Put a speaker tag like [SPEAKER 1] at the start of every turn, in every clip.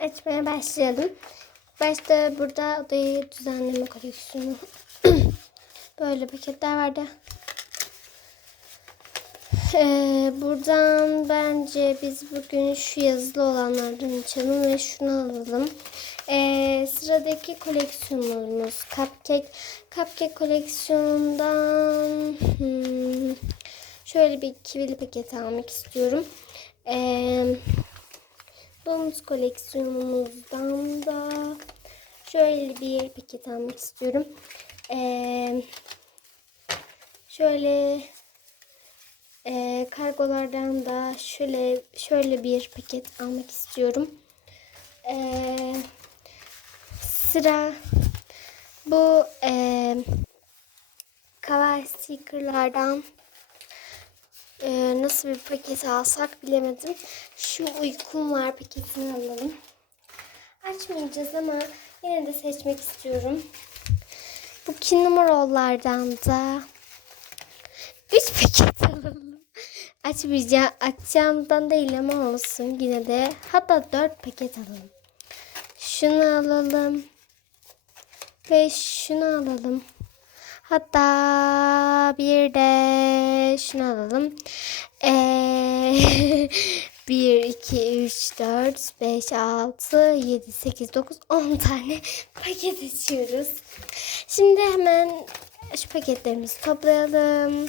[SPEAKER 1] açmaya başlayalım. Başta burada odayı düzenleme koleksiyonu. Böyle paketler vardı. Ee, buradan bence biz bugün şu yazılı olanlardan açalım ve şunu alalım. Ee, sıradaki koleksiyonumuz Cupcake. Cupcake koleksiyonundan hmm, şöyle bir kivili paket almak istiyorum. Ee, Domuz koleksiyonumuzdan da şöyle bir paket almak istiyorum. Ee, şöyle e, kargolardan da şöyle şöyle bir paket almak istiyorum. Ee, sıra bu e, kavaj stickerlardan e, nasıl bir paket alsak bilemedim. Şu uykum var paketini alalım. Açmayacağız ama yine de seçmek istiyorum. Bu kinumaralardan da 3 paket alalım. Açmayacağım. Açacağımdan değil ama olsun yine de. Hatta 4 paket alalım. Şunu alalım. Ve şunu alalım. Hatta bir de şunu alalım. Ee, 1, 2, 3, 4, 5, 6, 7, 8, 9, 10 tane paket açıyoruz. Şimdi hemen şu paketlerimizi toplayalım.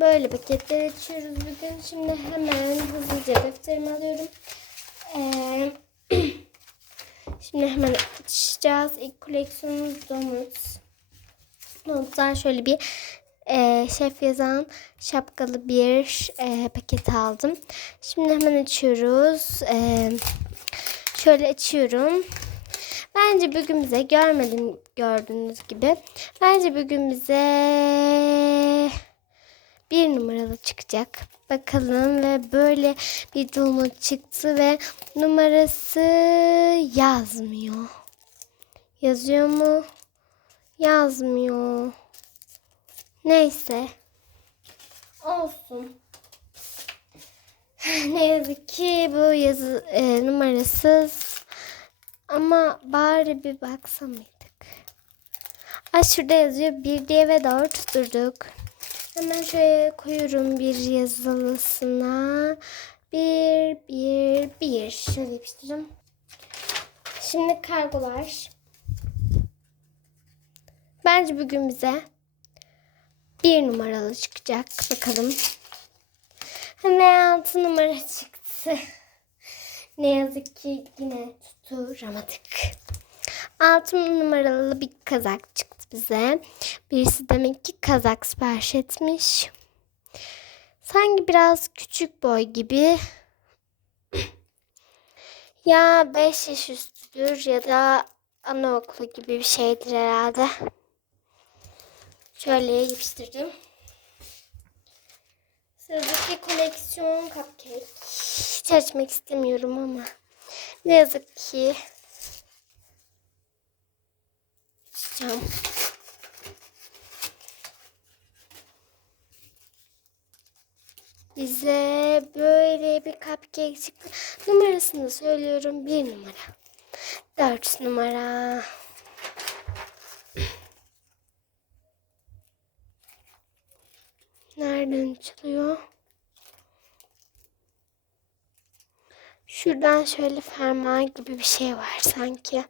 [SPEAKER 1] Böyle paketler açıyoruz bugün. Şimdi hemen hızlıca defterimi alıyorum. Ee, şimdi hemen açacağız. İlk koleksiyonumuz domuz. Domuzdan şöyle bir e, şef yazan şapkalı bir e, paket aldım. Şimdi hemen açıyoruz. E, şöyle açıyorum. Bence bugün bize görmedim gördüğünüz gibi. Bence bugün bize bir numaralı çıkacak. Bakalım ve böyle bir dolma çıktı ve numarası yazmıyor. Yazıyor mu? Yazmıyor. Neyse. Olsun. ne yazık ki bu yazı e, numarasız. Ama bari bir baksa mıydık? Aa, şurada yazıyor bir diye ve doğru tutturduk. Hemen şöyle koyuyorum bir yazılısına. Bir, bir, bir. Şöyle yapıştırdım. Şimdi kargolar. Bence bugün bize bir numaralı çıkacak. Bakalım. Ve altı numara çıktı. Ne yazık ki yine tutturamadık. Altı numaralı bir kazak çıktı bize. Birisi demek ki kazak sipariş etmiş. Sanki biraz küçük boy gibi. Ya 5 yaş üstüdür ya da anaokulu gibi bir şeydir herhalde. Şöyle yapıştırdım. Sıradaki koleksiyon cupcake. Hiç açmak istemiyorum ama. Ne yazık ki. Açacağım. Bize böyle bir cupcake çıktı. Numarasını söylüyorum. Bir numara. Dört numara. Nereden açılıyor? Şuradan şöyle fermuar gibi bir şey var sanki.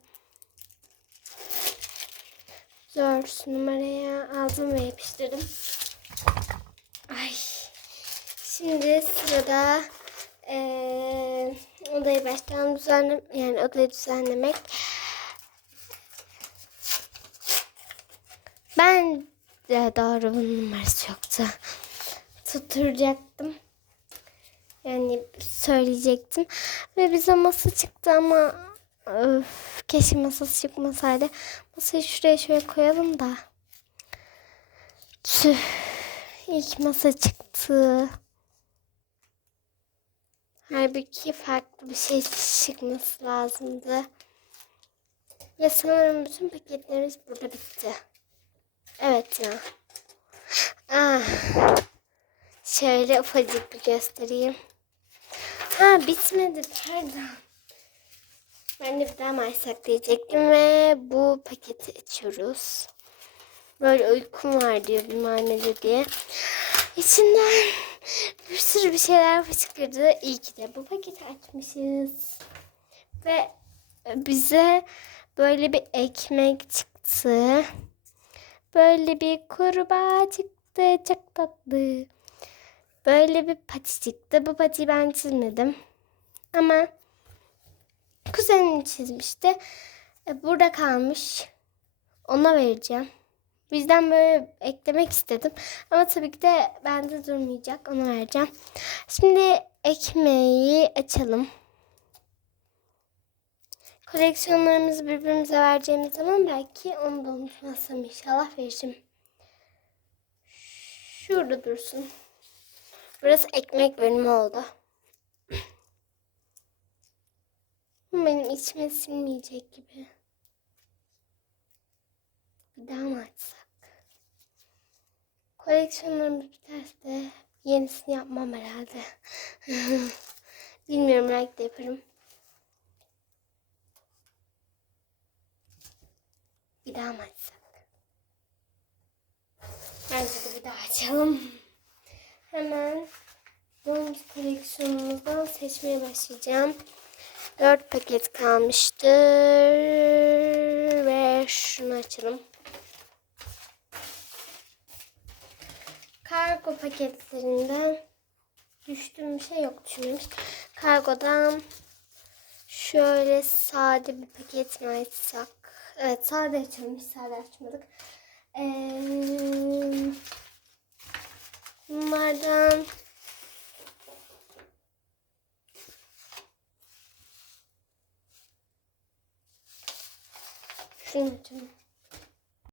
[SPEAKER 1] Dört numaraya aldım ve yapıştırdım. Ay. Şimdi sırada eee odayı baştan düzenlem yani odayı düzenlemek. Ben de doğru bunun numarası yoktu. Tutturacaktım. Yani söyleyecektim. Ve bize masa çıktı ama öf, keşke masası çıkmasaydı. Masayı şuraya şöyle koyalım da. Tüh. İlk masa çıktı. Halbuki farklı bir şey çıkması lazımdı. Ve sanırım bütün paketlerimiz burada bitti. Evet ya. Ah. Şöyle ufacık bir göstereyim. Ha bitmedi pardon. Ben de bir daha maysak diyecektim ve bu paketi açıyoruz. Böyle uykum var diyor bir manede diye. İçinden bir sürü bir şeyler fışkırdı. İyi ki de bu paketi açmışız. Ve bize böyle bir ekmek çıktı. Böyle bir kurbağa çıktı. Çok tatlı. Böyle bir pati çıktı. Bu patiyi ben çizmedim. Ama kuzenim çizmişti. E, Burada kalmış. Ona vereceğim. Bizden böyle eklemek istedim. Ama tabii ki de bende durmayacak. Ona vereceğim. Şimdi ekmeği açalım. Koleksiyonlarımızı birbirimize vereceğimiz zaman belki onu da unutmazsam inşallah vereceğim. Şurada dursun. Burası ekmek bölümü oldu. Benim içime sinmeyecek gibi. Bir daha mı açsak? Koleksiyonlarımız biterse yenisini yapmam herhalde. Bilmiyorum belki de yaparım. Bir daha mı açsak? Bence de bir daha açalım. Hemen Dolmuş koleksiyonumuzdan seçmeye başlayacağım. 4 paket kalmıştır. Ve şunu açalım. Kargo paketlerinden düştüğüm bir şey yok düşünmemiş. Kargodan şöyle sade bir paket mi açsak? Evet sade açılmış. Sade açmadık. Ee, şunu açalım.